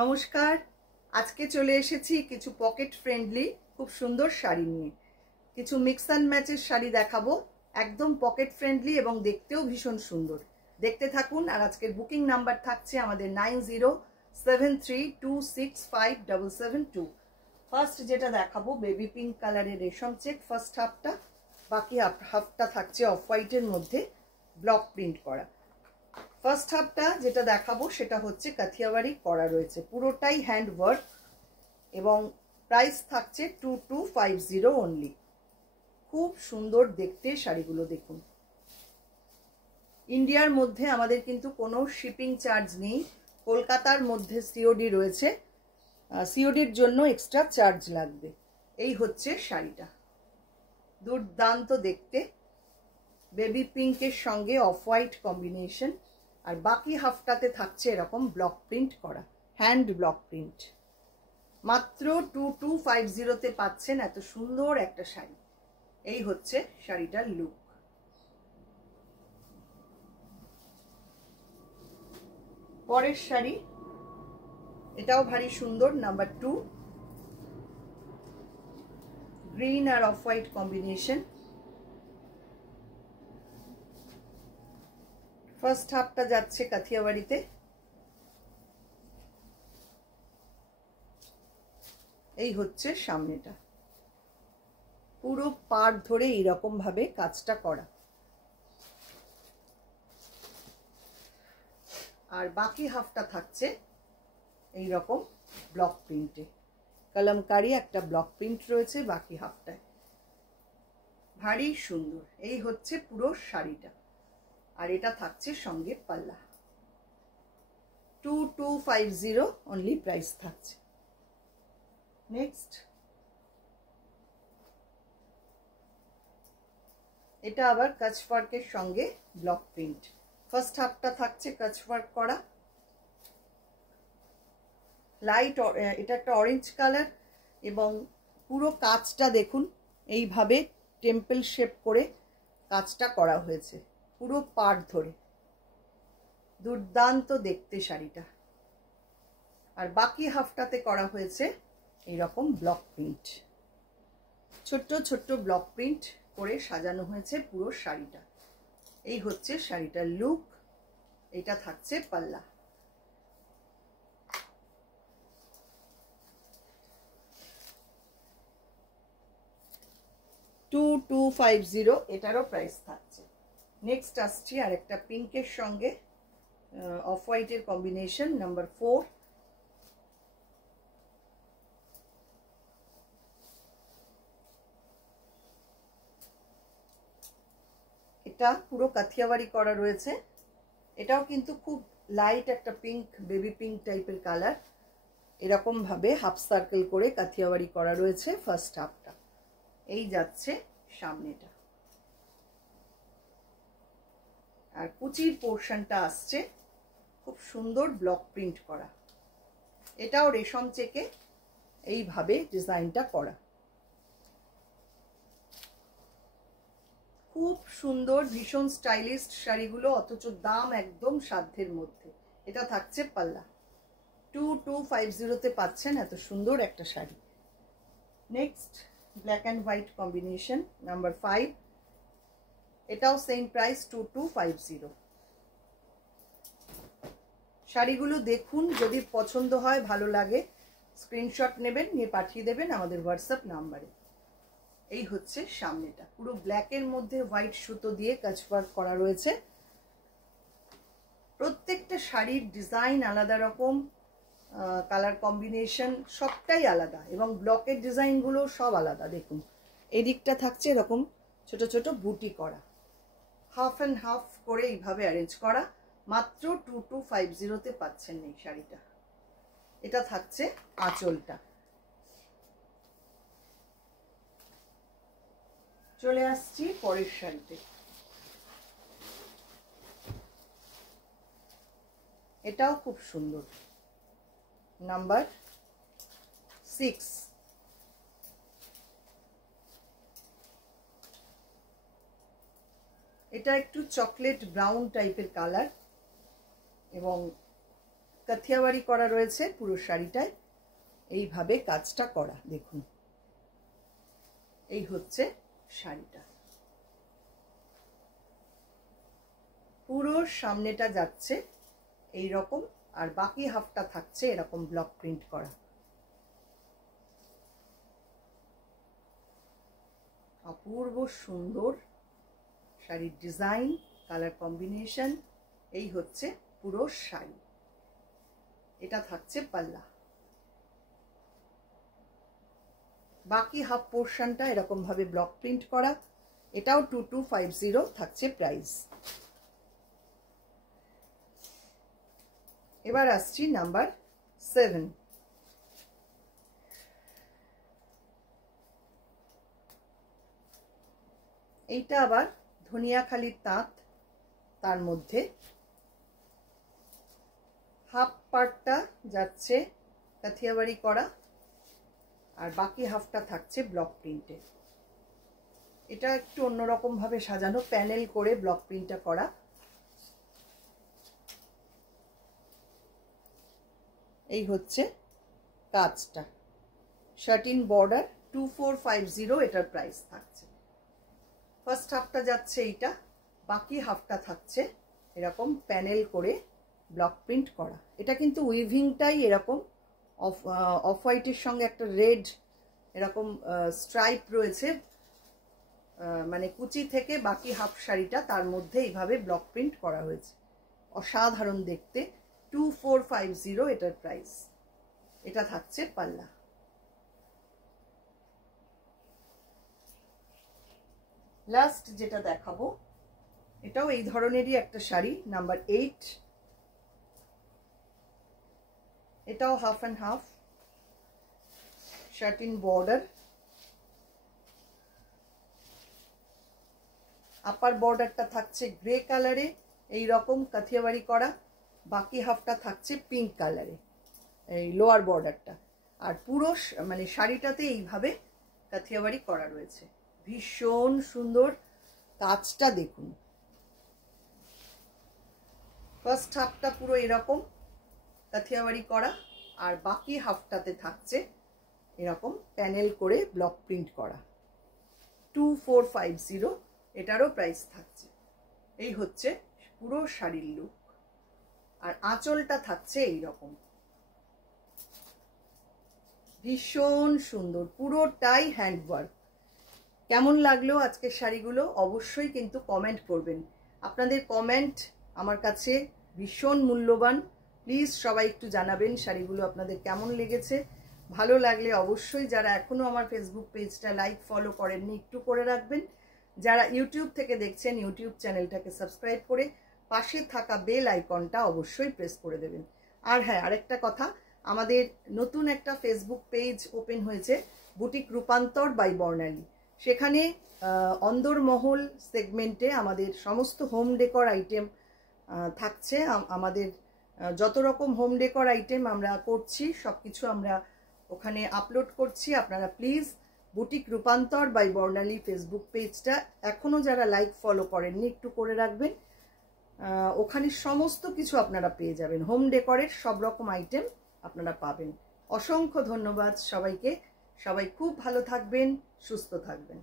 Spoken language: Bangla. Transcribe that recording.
নমস্কার। আজকে চলে এসেছি কিছু পকেট ফ্রেন্ডলি খুব সুন্দর শাড়ি নিয়ে। কিছু মিক্স অ্যান্ড ম্যাচের শাড়ি দেখাবো, একদম পকেট ফ্রেন্ডলি এবং দেখতেও ভীষণ সুন্দর। দেখতে থাকুন। আর আজকের বুকিং নাম্বার থাকছে আমাদের 9073265772। ফার্স্ট যেটা দেখাবো বেবি পিঙ্ক কালারের রেশম চেক ফার্স্ট হাফটা, বাকি হাফটা থাকছে অফ হোয়াইটের মধ্যে ব্লক প্রিন্ট করা। ফার্স্ট হাফটা যেটা দেখাবো সেটা হচ্ছে কাথিয়াওয়ারি করা রয়েছে, পুরোটাই হ্যান্ড ওয়ার্ক এবং প্রাইস থাকছে 2250 অনলি। খুব সুন্দর দেখতে শাড়িগুলো দেখুন। ইন্ডিয়ার মধ্যে আমাদের কিন্তু কোনো শিপিং চার্জ নেই, কলকাতার মধ্যে সিওডি রয়েছে, সিওডির জন্য এক্সট্রা চার্জ লাগবে। এই হচ্ছে শাড়িটা, দুর্দান্ত দেখতে, বেবি পিঙ্কের সঙ্গে অফ হোয়াইট কম্বিনেশন। আর বাকি হাফটাতে থাকছে এরকম ব্লক প্রিন্ট করা, হ্যান্ড ব্লক প্রিন্ট। মাত্র 2250-তে পাচ্ছেন এত সুন্দর একটা শাড়ি। এই হচ্ছে শাড়িটার লুক। পরের শাড়ি, এটাও ভারী সুন্দর, নাম্বার 2, গ্রিন আর অফ হোয়াইট কম্বিনেশন। ফার্স্ট হাফটা যাচ্ছে কাথিয়াওয়ারিতে। এই হচ্ছে সামনেটা, পুরো পাড় ধরে এইরকম ভাবে কাজটা করা। আর বাকি হাফটা থাকছে এইরকম ব্লক প্রিন্টে, কলমকারি একটা ব্লক প্রিন্ট রয়েছে বাকি হাফটায়। ভারী সুন্দর। এই হচ্ছে পুরো শাড়িটা। আর এটা থাকছে সঙ্গে পাল্লা। 2250 অনলি প্রাইস থাকছে। নেক্সট, এটা আবার কাচওয়ার্কের সঙ্গে ব্লক প্রিন্ট। ফার্স্ট হাফটা থাকছে কাচওয়ার্ক করা, লাইট, এটা একটা অরেঞ্জ কালার এবং পুরো কাজটা দেখুন এইভাবে টেম্পল শেপ করে কাজটা করা হয়েছে পুরো পাড় ধরে। দুর্দান্ত দেখতে শাড়িটা। আর বাকি হাফটাতে করা হয়েছে এইরকম ব্লক প্রিন্ট, ছোট্ট ছোট্ট ব্লক প্রিন্ট করে সাজানো হয়েছে পুরো শাড়িটা। এই হচ্ছে শাড়িটার লুক। এটা থাকছে পাল্লা। $2250 এটারও প্রাইস থাকছে। নেক্সট আসছি আর একটা পিঙ্কের সঙ্গে অফ হোয়াইটের কম্বিনেশন, নাম্বার 4। এটা পুরো কাথিয়াওয়ারি করা রয়েছে। এটাও কিন্তু খুব লাইট একটা পিঙ্ক, বেবি পিঙ্ক টাইপের কালার। এরকম ভাবে হাফ সার্কেল করে কাথিয়াওয়ারি করা রয়েছে ফার্স্ট হাফটা। এই যাচ্ছে সামনেটা। আর কুচির পোর্শনটা আসছে খুব সুন্দর ব্লক প্রিন্ট করা। এটাও রেশম চেকে এইভাবে ডিজাইনটা করা। খুব সুন্দর, ভীষণ স্টাইলিশ শাড়িগুলো, অথচ দাম একদম সাধ্যের মধ্যে। এটা থাকছে পাল্লা। 2250-তে পাচ্ছেন এত সুন্দর একটা sari. Next, black and white combination, number 5। এটাও সেম প্রাইস 2250। শাড়িগুলো দেখুন, যদি পছন্দ হয়, ভালো লাগে, স্ক্রিনশট নেবেন, নিয়ে পাঠিয়ে দেবেন আমাদের হোয়াটসঅ্যাপ নাম্বারে। এই হচ্ছে সামনেটা, পুরো ব্ল্যাকের মধ্যে হোয়াইট সুতো দিয়ে কাজওয়ার্ক করা রয়েছে। প্রত্যেকটা শাড়ির ডিজাইন আলাদা রকম, কালার কম্বিনেশন সবটাই আলাদা এবং ব্লকের ডিজাইনগুলো সব আলাদা। দেখুন এদিকটা থাকছে এরকম ছোট ছোট বুটি করা, হাফ অ্যান্ড হাফ করে এইভাবে অ্যারেঞ্জ করা। মাত্র 2250-তে পাচ্ছেন এই শাড়িটা। এটা থাকছে আঁচলটা। চলে আসছি পরের শাড়িতে। এটাও খুব সুন্দর, নাম্বার 6। এটা একটু চকলেট ব্রাউন টাইপের কালার এবং কাথিয়াওয়ারি করা রয়েছে পুরো শাড়িটায়, এইভাবে কাজটা করা। দেখুন, এই হচ্ছে শাড়িটা। পুরো সামনেটা যাচ্ছে এই রকম, আর বাকি হাফটা থাকছে এরকম ব্লক প্রিন্ট করা। অপূর্ব সুন্দর শাড়ির ডিজাইন, কালার কম্বিনেশন। এই হচ্ছে পুরো শাড়ি। এটা থাকছে পাল্লা। বাকি হাফ পোর্শনটা এরকম ভাবে ব্লক প্রিন্ট করা। এটাও 2250 থাকছে প্রাইস। এবার আসছি নাম্বার 7। এইটা আবার ধনিয়াখালির তাঁত, তার মধ্যে হাফ পার্টটা যাচ্ছে কাথিয়াওয়ারি করা, আর বাকি হাফটা থাকছে ব্লক প্রিন্টে। এটা একটু অন্যরকম ভাবে সাজানো, প্যানেল করে ব্লক প্রিন্টটা করা। এই হচ্ছে কাজটা। শার্টিন বর্ডার 2450 এটার প্রাইস থাকছে। ফার্স্ট হাফটা যাচ্ছে এইটা, বাকি হাফটা থাকছে এরকম প্যানেল করে ব্লক প্রিন্ট করা। এটা কিন্তু উইভিংটাই এরকম অফ হোয়াইটের সঙ্গে একটা রেড এরকম স্ট্রাইপ রয়েছে, মানে কুচি থেকে বাকি হাফ শাড়িটা তার মধ্যে এইভাবে ব্লক প্রিন্ট করা হয়েছে। অসাধারণ দেখতে। 2450 এটার প্রাইস। এটা থাকছে পাল্লা। লাস্ট যেটা দেখাবো, এটাও এই ধরনেরই একটা শাড়ি, নাম্বার 8। এটাও half and half, satin border. Upper বর্ডারটা থাকছে গ্রে কালারে এই রকম কাথিয়াওয়ারি করা, বাকি হাফটা থাকছে পিঙ্ক কালারে এই লোয়ার বর্ডারটা। আর পুরো মানে শাড়িটাতে এইভাবে কাথিয়াওয়ারি করা রয়েছে। ভীষণ সুন্দর কাজটা দেখুন। ফার্স্ট হাফটা পুরো এরকম কাথিয়াওয়ারি করা, আর বাকি হাফটাতে থাকছে এরকম প্যানেল করে ব্লক প্রিন্ট করা। 2450 এটারও প্রাইস থাকছে। এই হচ্ছে পুরো শাড়ির লুক। আর আঁচলটা থাকছে এইরকম, ভীষণ সুন্দর, পুরোটাই হ্যান্ডওয়ার্ক। কেমন লাগলো আজকের শাড়িগুলো অবশ্যই কিন্তু কমেন্ট করবেন। আপনাদের কমেন্ট আমার কাছে ভীষণ মূল্যবান। প্লিজ সবাই একটু জানাবেন শাড়িগুলো আপনাদের কেমন লেগেছে। ভালো লাগলে অবশ্যই, যারা এখনো আমার ফেসবুক পেজটা লাইক ফলো করেননি একটু করে রাখবেন। যারা ইউটিউব থেকে দেখছেন ইউটিউব চ্যানেলটাকে সাবস্ক্রাইব করে পাশে থাকা বেল আইকনটা অবশ্যই প্রেস করে দেবেন। আর হ্যাঁ, আরেকটা কথা, আমাদের নতুন একটা ফেসবুক পেজ ওপেন হয়েছে, বুটিক রূপান্তর বাই বর্ণালী। সেখানে অন্দরমহল সেগমেন্টে আমাদের সমস্ত হোম ডেকর আইটেম থাকছে। আমাদের যত রকম হোম ডেকর আইটেম আমরা করছি সব কিছু আমরা ওখানে আপলোড করছি। আপনারা প্লিজ বুটিক রূপান্তর বাই বর্ণালী ফেসবুক পেজটা এখনও যারা লাইক ফলো করেননি একটু করে রাখবেন। ওখানে সমস্ত কিছু আপনারা পেয়ে যাবেন, হোম ডেকরের সব রকম আইটেম আপনারা পাবেন। অসংখ্য ধন্যবাদ সবাইকে। সবাই খুব ভালো থাকবেন, সুস্থ থাকবেন।